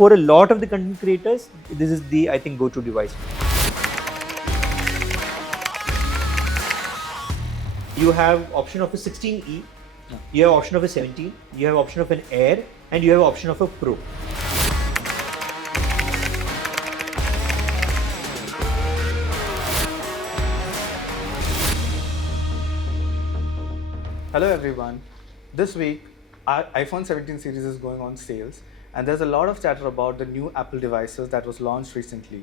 for a lot of the content creators, this is the, I think, go-to device. You have option of a 16E, you have option of a 17, you have option of an Air, and you have option of a Pro. Hello everyone. This week our iPhone 17 series is going on sales and there's a lot of chatter about the new Apple devices that was launched recently.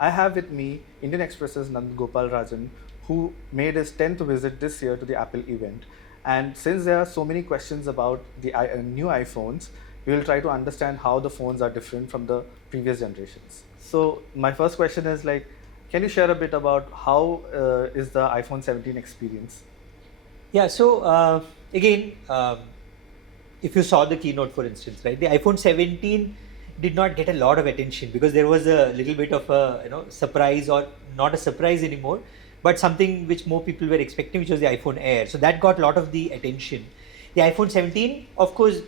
I have with me Indian Express's Nandagopal Rajan, who made his 10th visit this year to the Apple event. And since there are so many questions about the new iPhones, we will try to understand how the phones are different from the previous generations. So my first question is can you share a bit about how is the iPhone 17 experience? Yeah, so again, if you saw the keynote, for instance, right, the iPhone 17 did not get a lot of attention because there was a little bit of a surprise, or not a surprise anymore, but something which more people were expecting, which was the iPhone Air. So that got a lot of the attention. The iPhone 17, of course,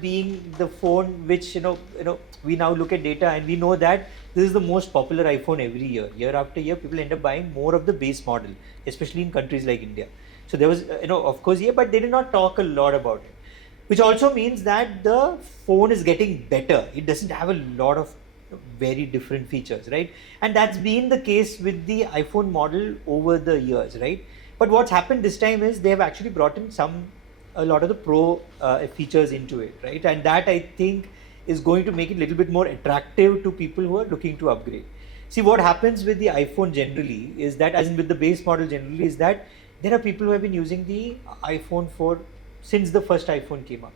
being the phone which we now look at data and we know that this is the most popular iPhone every year. Year after year, people end up buying more of the base model, especially in countries like India. So there was, of course, yeah, but they did not talk a lot about it, which also means that the phone is getting better. It doesn't have a lot of very different features, right? And that's been the case with the iPhone model over the years, right? But what's happened this time is they have actually brought in a lot of the pro features into it, right? And that, I think, is going to make it a little bit more attractive to people who are looking to upgrade. See, what happens with the iPhone generally is that, as in with the base model generally, is that there are people who have been using the iPhone since the first iPhone came up.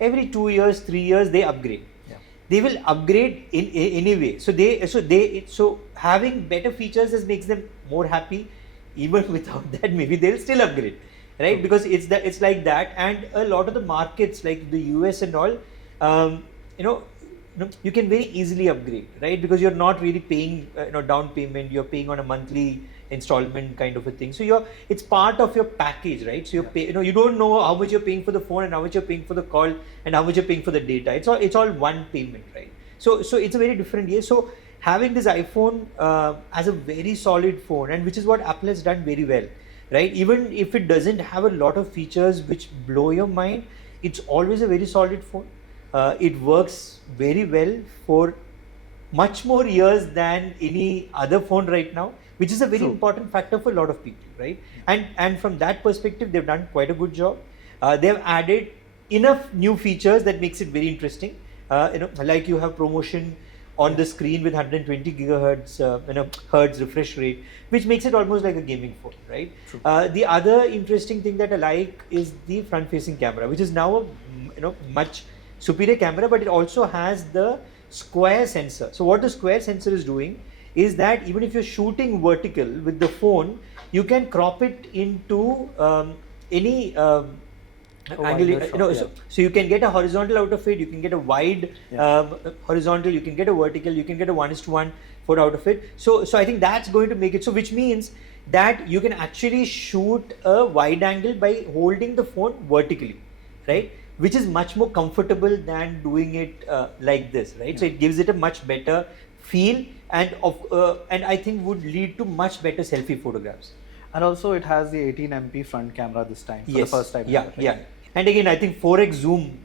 Every 2 years, 3 years, they upgrade. Yeah. They will upgrade in anyway. So having better features just makes them more happy. Even without that, maybe they'll still upgrade, right? Because it's like that. And a lot of the markets like the US and all, you can very easily upgrade, right? Because you're not really paying down payment. You're paying on a monthly installment kind of a thing. So it's part of your package, right? So you don't know how much you're paying for the phone and how much you're paying for the call and how much you're paying for the data. It's all one payment, right? So it's a very different year. So having this iPhone as a very solid phone, and which is what Apple has done very well, right? Even if it doesn't have a lot of features which blow your mind, it's always a very solid phone. It works very well for much more years than any other phone right now, which is a very important factor for a lot of people, right? And from that perspective, they've done quite a good job. They've added enough new features that makes it very interesting. Like you have promotion on the screen with 120 gigahertz hertz refresh rate, which makes it almost like a gaming phone, right? The other interesting thing that I like is the front-facing camera, which is now a much superior camera, but it also has the square sensor. So what the square sensor is doing is that even if you're shooting vertical with the phone, you can crop it into any angle. So you can get a horizontal out of it, you can get a wide horizontal, you can get a vertical, you can get a 1:1 photo out of it. So I think that's going to make it so, which means that you can actually shoot a wide angle by holding the phone vertically, right? Which is much more comfortable than doing it like this, right? Yeah. So it gives it a much better feel, and I think would lead to much better selfie photographs. And also it has the 18MP front camera this time, for the first time. Yeah, yeah. And again, I think 4x zoom,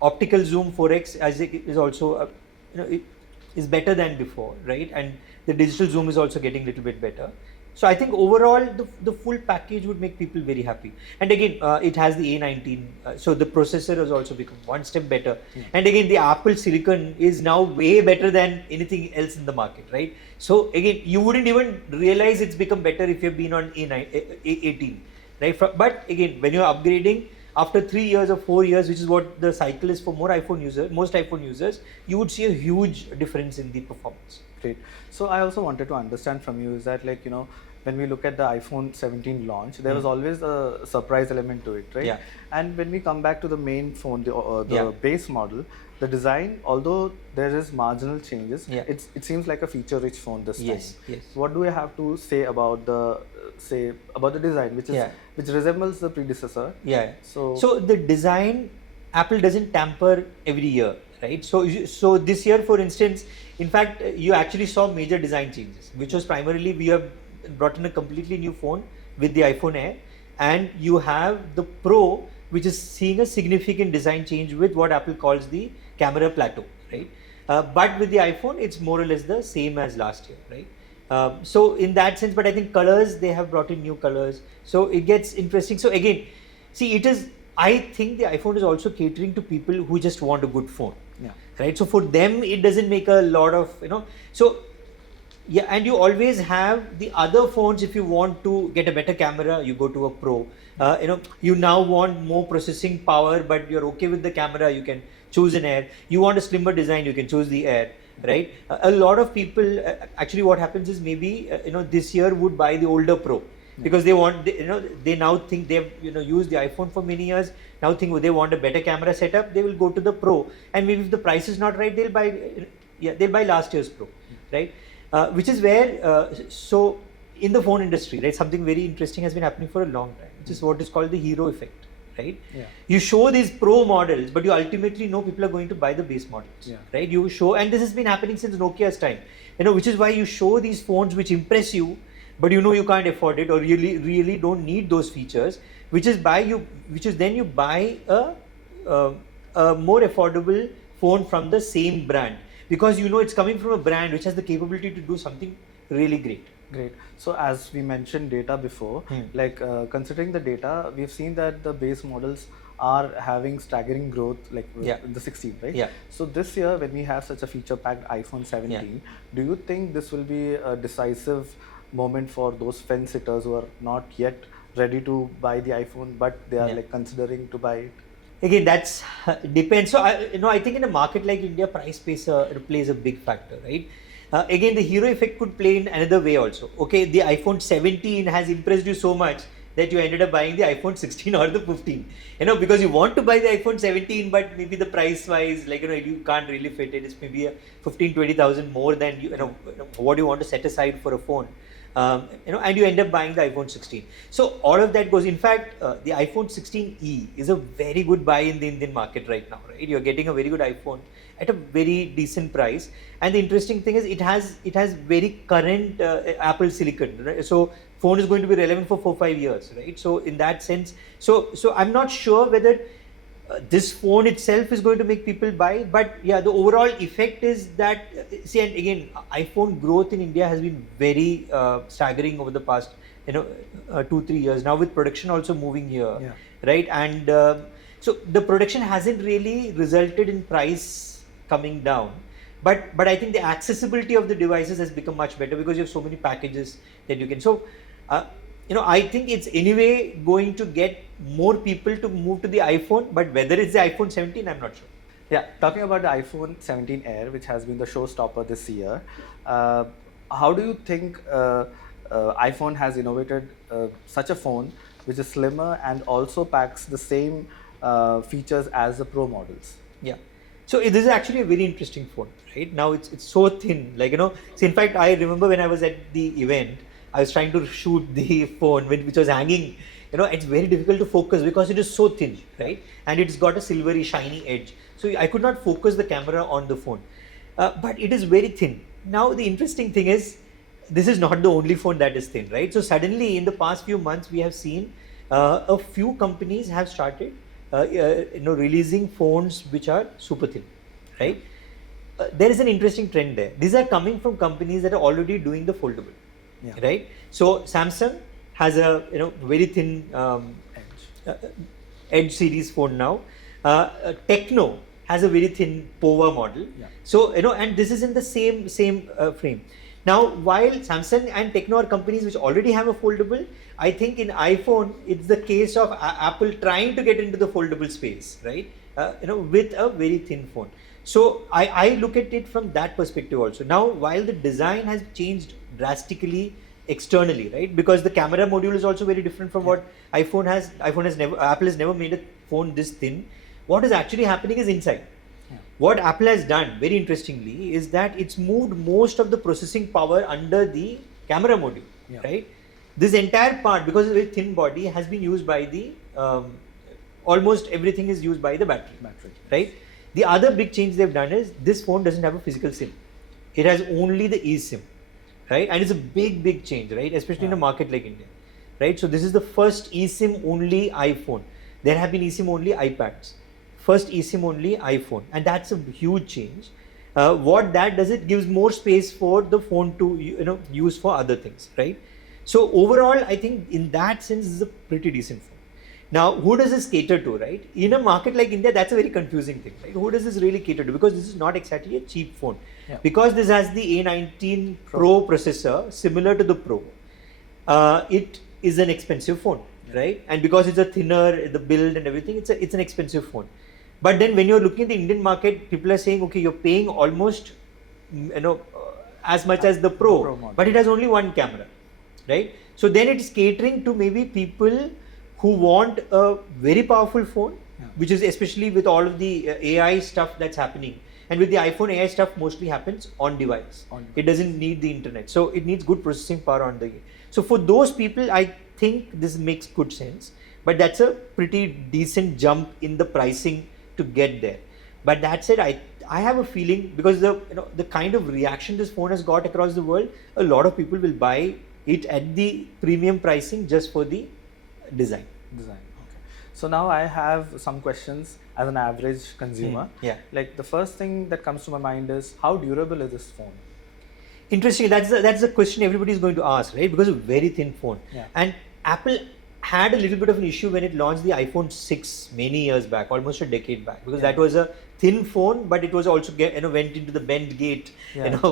optical zoom 4x is also, is better than before, right? And the digital zoom is also getting a little bit better. So I think overall the full package would make people very happy. And again, it has the A19, so the processor has also become one step better. Yeah. And again, the Apple silicon is now way better than anything else in the market, right? So again, you wouldn't even realize it's become better if you've been on A18, right? But again, when you're upgrading after 3 years or 4 years, which is what the cycle is for most iPhone users, you would see a huge difference in the performance. Great. So I also wanted to understand from you is that when we look at the iPhone 17 launch, there was always a surprise element to it, right? Yeah. And when we come back to the main phone, the base model, the design, although there is marginal changes, it seems like a feature-rich phone this time. Yes. What do we have to say about the design, which resembles the predecessor? Yeah. So the design, Apple doesn't tamper every year, right? So this year, for instance, in fact, you actually saw major design changes, which was primarily we have brought in a completely new phone with the iPhone Air, and you have the Pro, which is seeing a significant design change with what Apple calls the camera plateau, right? But with the iPhone, it's more or less the same as last year, right? So in that sense, but I think colors, they have brought in new colors, so it gets interesting. So again, see, it is, I think the iPhone is also catering to people who just want a good phone, right? So for them, it doesn't make a lot of, so yeah, and you always have the other phones. If you want to get a better camera, you go to a Pro. You now want more processing power, but you're okay with the camera, you can choose an Air. You want a slimmer design, you can choose the Air, right? A lot of people, actually what happens is maybe, this year would buy the older Pro, because they want, they now think they've, used the iPhone for many years, now think they want a better camera setup, they will go to the Pro, and maybe if the price is not right, they'll buy last year's Pro, right? Which is where, so in the phone industry, right, something very interesting has been happening for a long time, which is what is called the hero effect, right? Yeah. You show these Pro models, but you ultimately know people are going to buy the base models, right? You show, and this has been happening since Nokia's time, which is why you show these phones which impress you, but you can't afford it, or really don't need those features, which is then you buy a more affordable phone from the same brand, because it's coming from a brand which has the capability to do something really great. Great. So as we mentioned data before, considering the data, we've seen that the base models are having staggering growth, like in the 16, right? Yeah. So this year, when we have such a feature-packed iPhone 17, do you think this will be a decisive moment for those fence-sitters who are not yet ready to buy the iPhone, but they are like considering to buy it? Again, that's depends. So I think in a market like India, price plays a big factor, right? Again, the hero effect could play in another way also. Okay, the iPhone 17 has impressed you so much that you ended up buying the iPhone 16 or the 15. Because you want to buy the iPhone 17, but maybe the price wise, you can't really fit it. It's maybe a 15-20,000 more than what you want to set aside for a phone. And you end up buying the iPhone 16. So all of that goes. In fact, the iPhone 16e is a very good buy in the Indian market right now, right? You're getting a very good iPhone at a very decent price. And the interesting thing is it has very current Apple silicon, right? So phone is going to be relevant for 4-5 years, right? So in that sense, so I'm not sure whether this phone itself is going to make people buy, but yeah, the overall effect is that, see, and again, iPhone growth in India has been very staggering over the past 2-3 years now, with production also moving here, right? And so the production hasn't really resulted in price coming down, but I think the accessibility of the devices has become much better because you have so many packages that you can. So I think it's anyway going to get more people to move to the iPhone, but whether it's the iPhone 17, I'm not sure. Yeah, talking about the iPhone 17 Air, which has been the showstopper this year, how do you think iPhone has innovated such a phone which is slimmer and also packs the same features as the Pro models? Yeah. So this is actually a very interesting phone, right? Now it's so thin, so in fact, I remember when I was at the event, I was trying to shoot the phone which was hanging. It's very difficult to focus because it is so thin, right? And it's got a silvery, shiny edge. So I could not focus the camera on the phone. But it is very thin. Now the interesting thing is, this is not the only phone that is thin, right? So suddenly in the past few months, we have seen a few companies have started releasing phones which are super thin, right? There is an interesting trend there. These are coming from companies that are already doing the foldable. Right. So Samsung has a very thin Edge series phone now. Techno has a very thin POVA model. So and this is in the same frame. Now, while Samsung and Techno are companies which already have a foldable, I think in iPhone it's the case of Apple trying to get into the foldable space, right? With a very thin phone. So I look at it from that perspective also. Now, while the design has changed drastically externally, right? Because the camera module is also very different from what Apple has never made a phone this thin. What is actually happening is inside. What Apple has done, very interestingly, is that it's moved most of the processing power under the camera module, right? This entire part, because of the very thin body, has been used by the almost everything is used by the battery, right? The other big change they've done is this phone doesn't have a physical SIM. It has only the eSIM, right? And it's a big change, right? Especially in a market like India, right? So this is the first eSIM only iPhone. There have been eSIM only iPads. First eSIM only iPhone, and that's a huge change. What that does, it gives more space for the phone to use for other things, right? So overall, I think in that sense, this is a pretty decent phone. Now, who does this cater to, right? In a market like India, that's a very confusing thing, right? Who does this really cater to? Because this is not exactly a cheap phone. Yeah. Because this has the A19 Pro processor, similar to the Pro, it is an expensive phone, right? And because it's a thinner, the build and everything, it's an expensive phone. But then when you're looking at the Indian market, people are saying, okay, you're paying almost, as much as the Pro but it has only one camera, right? So then it's catering to maybe people who want a very powerful phone, which is especially with all of the AI stuff that's happening. And with the iPhone, AI stuff mostly happens on device. It doesn't need the internet. So it needs good processing power on the. So for those people, I think this makes good sense. But that's a pretty decent jump in the pricing to get there. But that said, I have a feeling, because the kind of reaction this phone has got across the world, a lot of people will buy it at the premium pricing just for the design. Okay. So now I have some questions as an average consumer. Yeah. Like the first thing that comes to my mind is, how durable is this phone? Interesting. That's the question everybody is going to ask, right? Because it's a very thin phone. Yeah. And Apple had a little bit of an issue when it launched the iPhone 6 many years back, almost a decade back, because that was a thin phone, but it was also went into the bend gate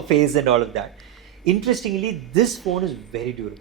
phase and all of that. Interestingly, this phone is very durable,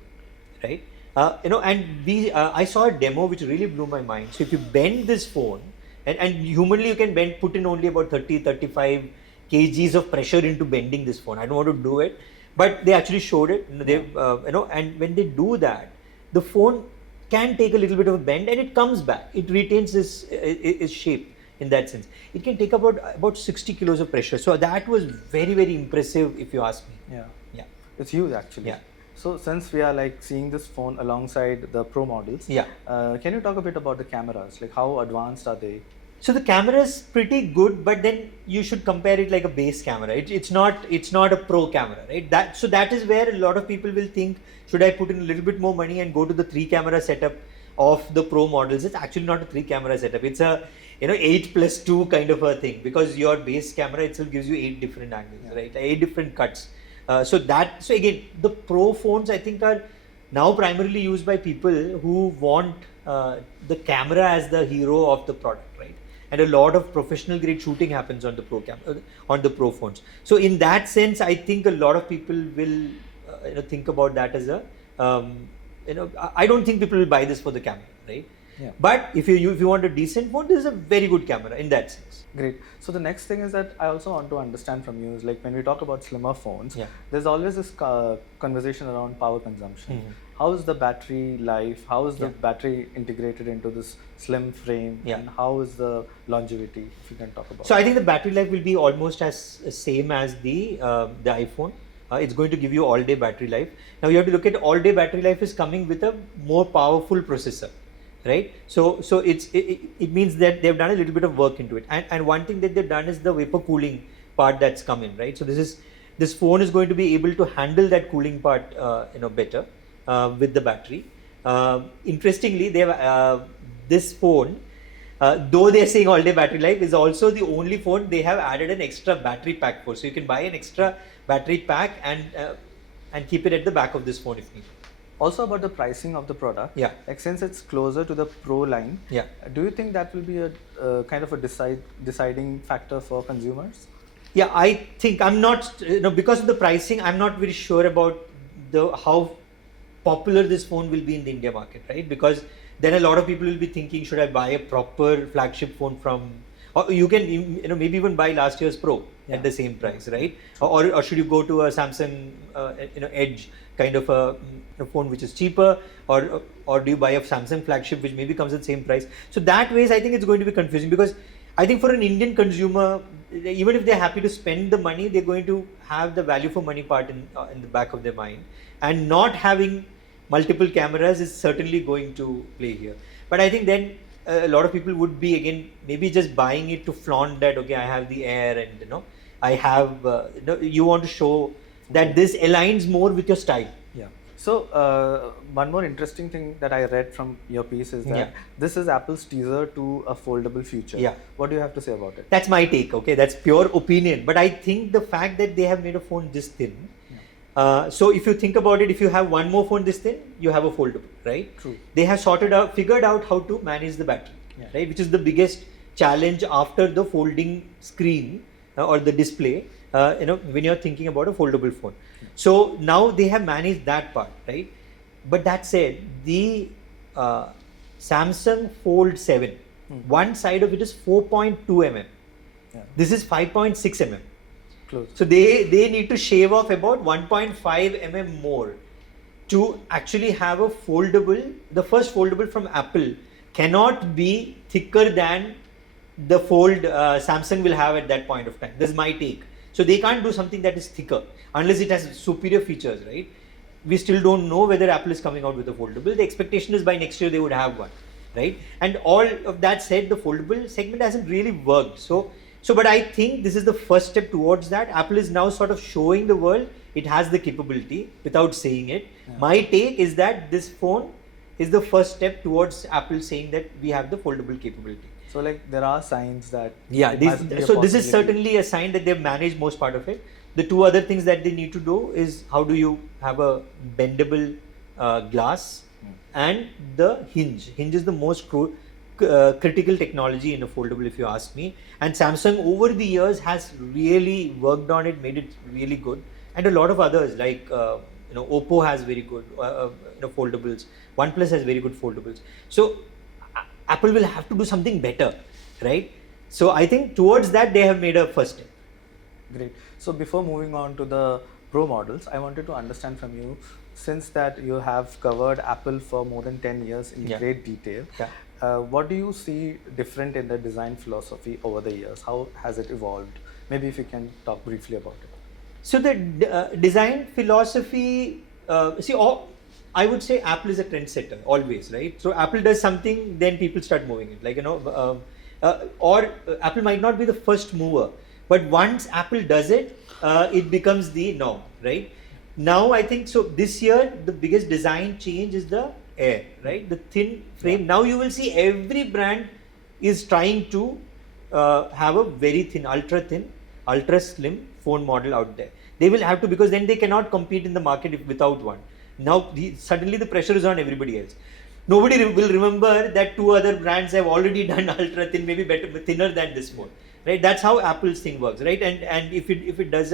right? I saw a demo which really blew my mind. So if you bend this phone, and humanly you can put in only about 30-35 kgs of pressure into bending this phone. I don't want to do it, but they actually showed it. And when they do that, the phone can take a little bit of a bend and it comes back. It retains its shape in that sense. It can take about 60 kilos of pressure. So that was very impressive, if you ask me. Yeah. It's huge actually. Yeah. So since we are like seeing this phone alongside the Pro models, can you talk a bit about the cameras? Like how advanced are they? So the camera is pretty good, but then you should compare it like a base camera. It's not a pro camera, right? That is where a lot of people will think, should I put in a little bit more money and go to the 3-camera setup of the Pro models? It's actually not a 3-camera setup. It's a 8+2 kind of a thing, because your base camera itself gives you 8 different angles, right? 8 different cuts. So again, the Pro phones I think are now primarily used by people who want the camera as the hero of the product, right? And a lot of professional grade shooting happens on the Pro phones. So in that sense, I think a lot of people will think about that as a I don't think people will buy this for the camera, right? Yeah. But if you want a decent phone, this is a very good camera in that sense. Great. So the next thing is that I also want to understand from you is, like, when we talk about slimmer phones, there's always this conversation around power consumption. How is the battery life? How is the battery integrated into this slim frame? And how is the longevity? If you can talk about. So I think the battery life will be almost as same as the iPhone. It's going to give you all-day battery life. Now you have to look at all-day battery life is coming with a more powerful processor, right? So it means that they've done a little bit of work into it. And one thing that they've done is the vapor cooling part that's come in, right? So this phone is going to be able to handle that cooling part, better with the battery. Interestingly, this phone, though they're saying all-day battery life, is also the only phone they have added an extra battery pack for. So you can buy an extra battery pack and keep it at the back of this phone if needed. Also about the pricing of the product, like since it's closer to the Pro line, do you think that will be a kind of a deciding factor for consumers? Yeah, I think I'm not, because of the pricing, I'm not very sure about how popular this phone will be in the India market, right? Because then a lot of people will be thinking, should I buy a proper flagship phone from, or you can maybe even buy last year's Pro at the same price, right? Or should you go to a Samsung Edge kind of a phone which is cheaper, or do you buy a Samsung flagship which maybe comes at the same price? So that ways I think it's going to be confusing, because I think for an Indian consumer, even if they're happy to spend the money, they're going to have the value for money part in the back of their mind, and not having multiple cameras is certainly going to play here. But I think then a lot of people would be again maybe just buying it to flaunt that, okay, I have the Air, and I have you want to show that this aligns more with your style. Yeah. So one more interesting thing that I read from your piece is that this is Apple's teaser to a foldable future. Yeah. What do you have to say about it? That's my take. Okay, that's pure opinion. But I think the fact that they have made a phone this thin. So if you think about it, if you have one more phone this thin, you have a foldable, right? True. They have figured out how to manage the battery, right? Which is the biggest challenge after the folding screen or the display. When you're thinking about a foldable phone. So now they have managed that part, right? But that said, the Samsung Fold 7, one side of it is 4.2 mm. Yeah. This is 5.6 mm. Close. So they need to shave off about 1.5 mm more to actually have a foldable. The first foldable from Apple cannot be thicker than the fold Samsung will have at that point of time. This is my take. So they can't do something that is thicker unless it has superior features, right? We still don't know whether Apple is coming out with a foldable. The expectation is by next year they would have one, right? And all of that said, the foldable segment hasn't really worked. But I think this is the first step towards that. Apple is now sort of showing the world it has the capability without saying it. Yeah. My take is that this phone is the first step towards Apple saying that we have the foldable capability. So like there are signs that this is certainly a sign that they've managed most part of it. The two other things that they need to do is how do you have a bendable glass and the hinge. Hinge is the most critical technology in a foldable, if you ask me. And Samsung over the years has really worked on it, made it really good. And a lot of others like Oppo has very good foldables. OnePlus has very good foldables. So Apple will have to do something better, right? So I think towards that they have made a first step. Great. So before moving on to the Pro models, I wanted to understand from you, since that you have covered Apple for more than 10 years in great detail, what do you see different in the design philosophy over the years? How has it evolved? Maybe if you can talk briefly about it. So the design philosophy, I would say Apple is a trendsetter always, right? So Apple does something, then people start moving it. Like or Apple might not be the first mover, but once Apple does it, it becomes the norm, right? Now I think so. This year the biggest design change is the Air, right? The thin frame. Now you will see every brand is trying to have a very thin, ultra slim phone model out there. They will have to, because then they cannot compete in the market without one. Now suddenly the pressure is on everybody else. Nobody will remember that two other brands have already done ultra thin, maybe better, thinner than this phone, right? That's how Apple's thing works, right? And if it does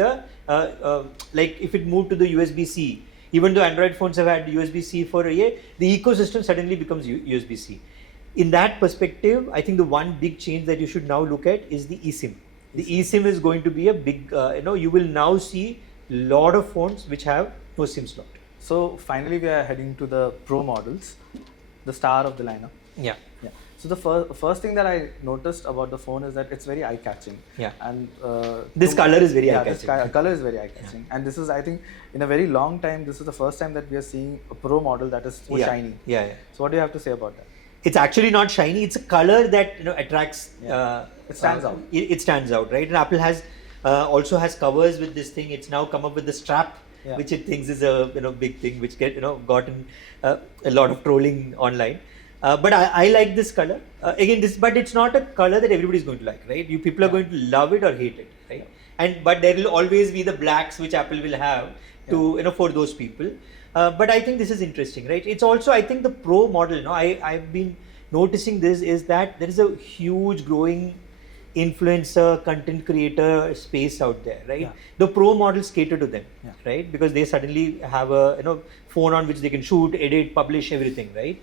like if it moved to the USB-C, even though Android phones have had USB-C for a year, the ecosystem suddenly becomes USB-C. In that perspective, I think the one big change that you should now look at is the eSIM. The eSIM is going to be a big, you will now see a lot of phones which have no SIM slot. So finally, we are heading to the Pro models, the star of the lineup. Yeah. So the first thing that I noticed about the phone is that it's very eye-catching. Yeah. And this color is very eye-catching. This color is very eye-catching. And this is, I think, in a very long time, this is the first time that we are seeing a Pro model that is so shiny. Yeah. So what do you have to say about that? It's actually not shiny. It's a color that attracts. It stands out. It stands out, right? And Apple has also has covers with this thing. It's now come up with the strap, which it thinks is a big thing, which gotten a lot of trolling online. But I like this color. But it's not a color that everybody is going to like, right? You people are going to love it or hate it, right? But there will always be the blacks which Apple will have to for those people. But I think this is interesting, right? It's also, I think, the Pro model. I've been noticing this is that there is a huge growing influencer, content creator space out there, right? The Pro models cater to them, right? Because they suddenly have a phone on which they can shoot, edit, publish everything, right?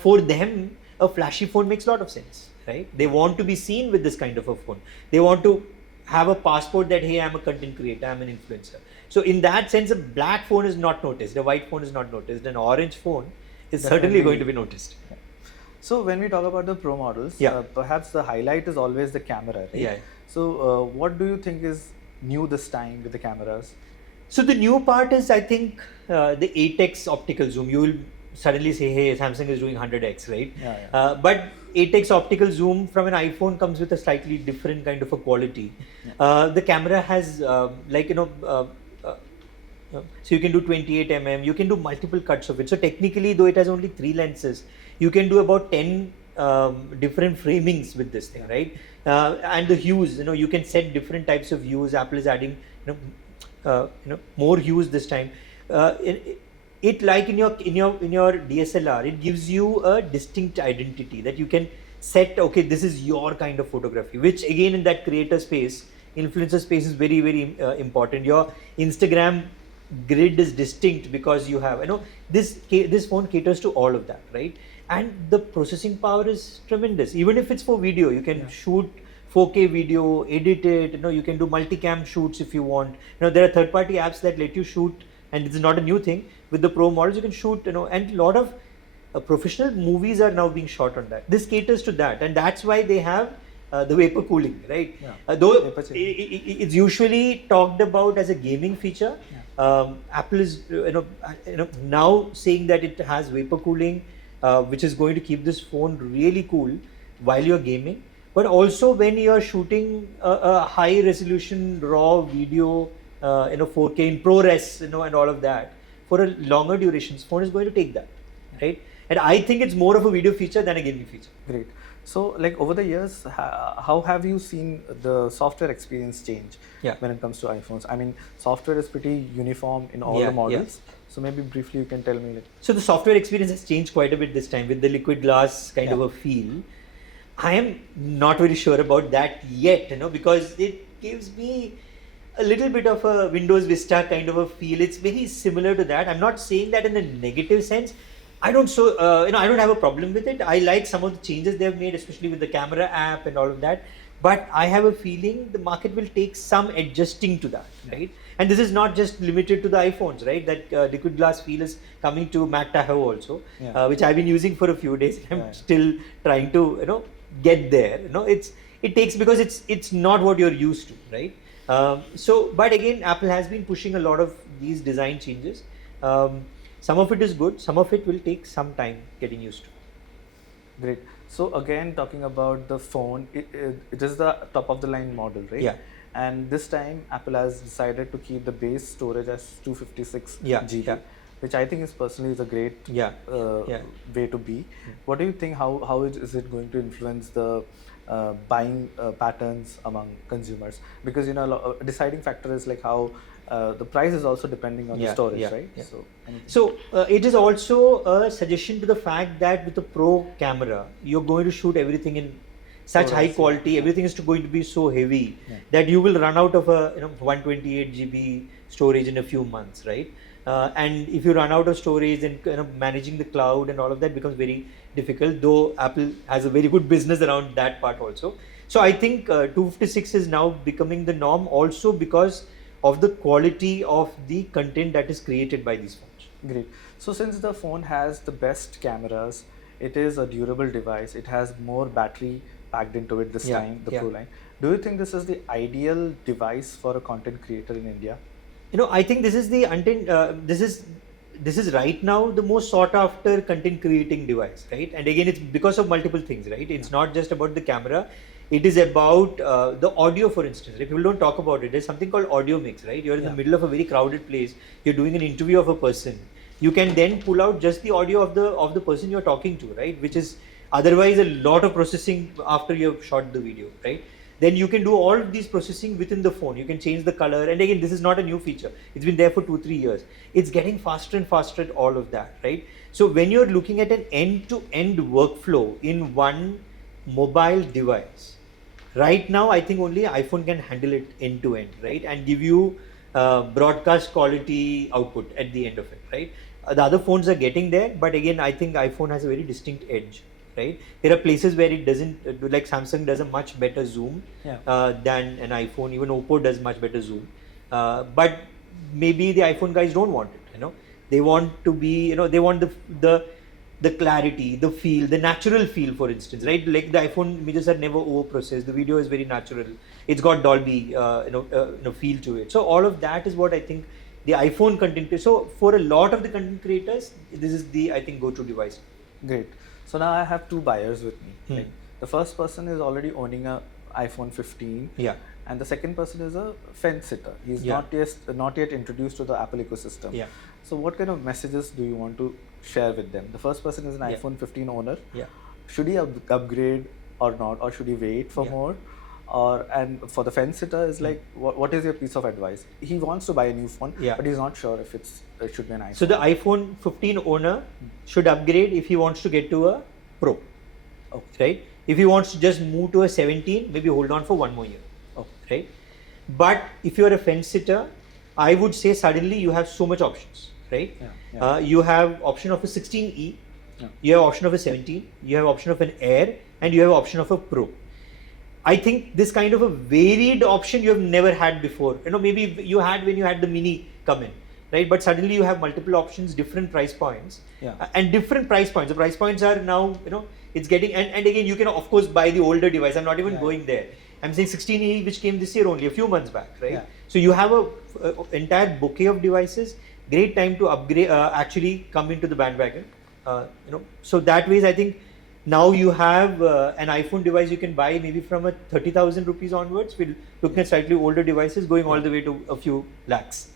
For them, a flashy phone makes a lot of sense, right? They want to be seen with this kind of a phone. They want to have a passport that, hey, I'm a content creator, I'm an influencer. So in that sense, a black phone is not noticed, a white phone is not noticed, an orange phone is certainly going to be noticed. So when we talk about the Pro models, perhaps the highlight is always the camera, right? So what do you think is new this time with the cameras? So the new part is, I think, the 8x optical zoom. You will suddenly say, hey, Samsung is doing 100x, right? Yeah. But 8x optical zoom from an iPhone comes with a slightly different kind of a quality. The camera has so you can do 28 you can do multiple cuts of it. So technically, though it has only 3 lenses, you can do about 10 different framings with this thing, right? And the hues, you can set different types of hues. Apple is adding, more hues this time. It like in your DSLR, it gives you a distinct identity that you can set. Okay, this is your kind of photography, which again in that creator space, influencer space is very very important. Your Instagram grid is distinct because you have this phone caters to all of that, right? And the processing power is tremendous. Even if it's for video, you can shoot 4K video, edit it. You can do multicam shoots if you want. There are third-party apps that let you shoot, and this is not a new thing. With the Pro models, you can shoot. And a lot of professional movies are now being shot on that. This caters to that, and that's why they have the vapor cooling, right? Though it's usually talked about as a gaming feature. Apple is now saying that it has vapor cooling, which is going to keep this phone really cool while you're gaming, but also when you're shooting a high resolution raw video, 4K in ProRes, and all of that for a longer duration. This phone is going to take that, right? And I think it's more of a video feature than a gaming feature. Great. So, like over the years, how have you seen the software experience change when it comes to iPhones? I mean, software is pretty uniform in all the models. So maybe briefly you can tell me. So the software experience has changed quite a bit this time with the liquid glass kind of a feel. I am not very sure about that yet, because it gives me a little bit of a Windows Vista kind of a feel. It's very similar to that. I'm not saying that in a negative sense. I don't I don't have a problem with it. I like some of the changes they've made, especially with the camera app and all of that. But I have a feeling the market will take some adjusting to that, right? And this is not just limited to the iPhones, right? That liquid glass feel is coming to Mac Tahoe also, which I've been using for a few days. I'm still trying to, get there. It takes, because it's not what you're used to, right? But again, Apple has been pushing a lot of these design changes. Some of it is good, some of it will take some time getting used to. Great. So again, talking about the phone, it is the top of the line model, right? Yeah. And this time Apple has decided to keep the base storage as 256 GB, which I think is personally is a great way to be. What do you think, how is it going to influence the buying patterns among consumers? Because a deciding factor is like how the price is also depending on the storage, right? So it is also a suggestion to the fact that with the Pro camera, you're going to shoot everything in such high quality. Everything is going to be so heavy that you will run out of a 128 GB storage in a few months, right? And if you run out of storage, then managing the cloud and all of that becomes very difficult. Though Apple has a very good business around that part also. So I think 256 is now becoming the norm, also because of the quality of the content that is created by these phones. Great. So since the phone has the best cameras, it is a durable device, it has more battery packed into it this time, the Pro line. Do you think this is the ideal device for a content creator in India? I think this is the this is right now the most sought after content creating device, right? And again, it's because of multiple things, right? It's not just about the camera. It is about the audio, for instance. Right? People don't talk about it. There's something called audio mix, right? You're in the middle of a very crowded place. You're doing an interview of a person. You can then pull out just the audio of the person you're talking to, right? Which is otherwise a lot of processing after you've shot the video, right? Then you can do all of these processing within the phone. You can change the color. And again, this is not a new feature. It's been there for 2-3 years. It's getting faster and faster at all of that, right? So when you're looking at an end-to-end workflow in one mobile device, right now, I think only iPhone can handle it end to end, right? And give you broadcast quality output at the end of it, right? The other phones are getting there, but again, I think iPhone has a very distinct edge, right? There are places where it doesn't, like Samsung does a much better zoom than an iPhone. Even Oppo does much better zoom. But maybe the iPhone guys don't want it, They want to be, they want the clarity, the feel, the natural feel, for instance, right? Like the iPhone images are never over-processed. The video is very natural. It's got Dolby, feel to it. So all of that is what I think the iPhone content. So for a lot of the content creators, this is the, I think, go-to device. Great. So now I have two buyers with me. Hmm. Right? The first person is already owning a iPhone 15. Yeah. And the second person is a fence sitter. He's Yeah. not yet introduced to the Apple ecosystem. Yeah. So what kind of messages do you want to share with them? The first person is an Yeah. iPhone 15 owner. Yeah. Should he upgrade or not, or should he wait for Yeah. more? And for the fence sitter is like, what is your piece of advice? He wants to buy a new phone, Yeah. but he's not sure if it should be an iPhone. So the iPhone 15 owner should upgrade if he wants to get to a Pro. Okay. Right? If he wants to just move to a 17, maybe hold on for one more year. Okay. Right? But if you're a fence sitter, I would say suddenly you have so much options, right? Yeah, yeah. You have option of a 16e, Yeah. you have option of a 17, you have option of an Air, and you have option of a Pro. I think this kind of a varied option you have never had before. Maybe you had when you had the Mini come in, right? But suddenly you have multiple options, different price points, Yeah. and different price points. The price points are now, it's getting, and again, you can of course buy the older device. I'm not even Yeah. going there. I'm saying 16e, which came this year only, a few months back, right? Yeah. So you have a entire bouquet of devices. Great time to upgrade, actually come into the bandwagon. So that ways, I think now you have an iPhone device you can buy maybe from a 30,000 rupees onwards. We're looking at slightly older devices going all the way to a few lakhs.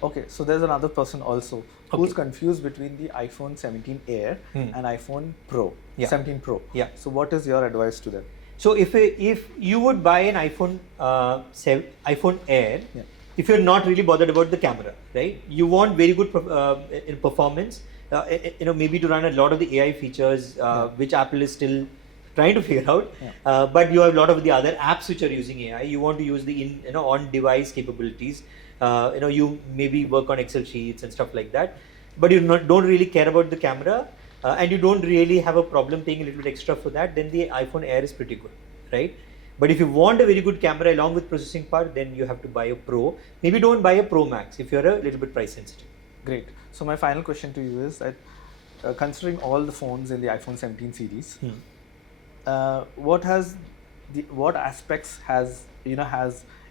Okay, so there's another person also who's Okay. confused between the iPhone 17 Air and iPhone Pro, Yeah. 17 Pro. Yeah. So what is your advice to them? So if you would buy an iPhone iPhone Air, Yeah. if you're not really bothered about the camera, right? You want very good in performance, maybe to run a lot of the AI features, which Apple is still trying to figure out. Yeah. But you have a lot of the other apps which are using AI. You want to use the on-device capabilities. You maybe work on Excel sheets and stuff like that, but you don't really care about the camera. And you don't really have a problem paying a little bit extra for that, then the iPhone Air is pretty good, right? But if you want a very good camera along with processing power, then you have to buy a Pro. Maybe don't buy a Pro Max if you're a little bit price sensitive. Great. So my final question to you is that considering all the phones in the iPhone 17 series, what aspects has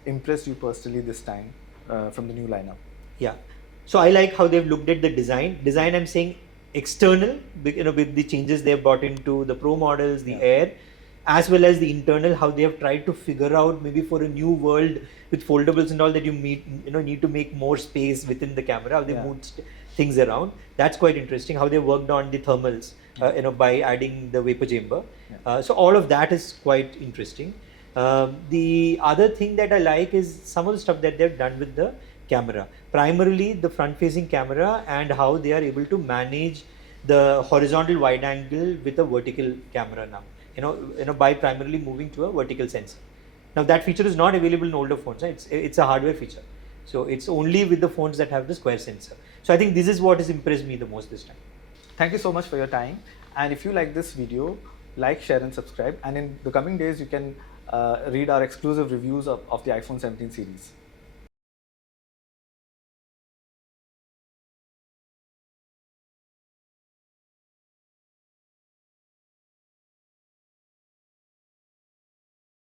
impressed you personally this time from the new lineup? Yeah. So I like how they've looked at the design. Design, I'm saying external, with the changes they've brought into the Pro models, the Air, as well as the internal, how they have tried to figure out maybe for a new world with foldables and all that you need to make more space within the camera, how they moved things around. That's quite interesting. How they worked on the thermals, by adding the vapor chamber. So all of that is quite interesting. The other thing that I like is some of the stuff that they've done with the camera, primarily the front-facing camera, and how they are able to manage the horizontal wide angle with a vertical camera now. By primarily moving to a vertical sensor. Now that feature is not available in older phones. Right? It's a hardware feature, so it's only with the phones that have the square sensor. So I think this is what has impressed me the most this time. Thank you so much for your time. And if you like this video, like, share, and subscribe. And in the coming days, you can read our exclusive reviews of the iPhone 17 series.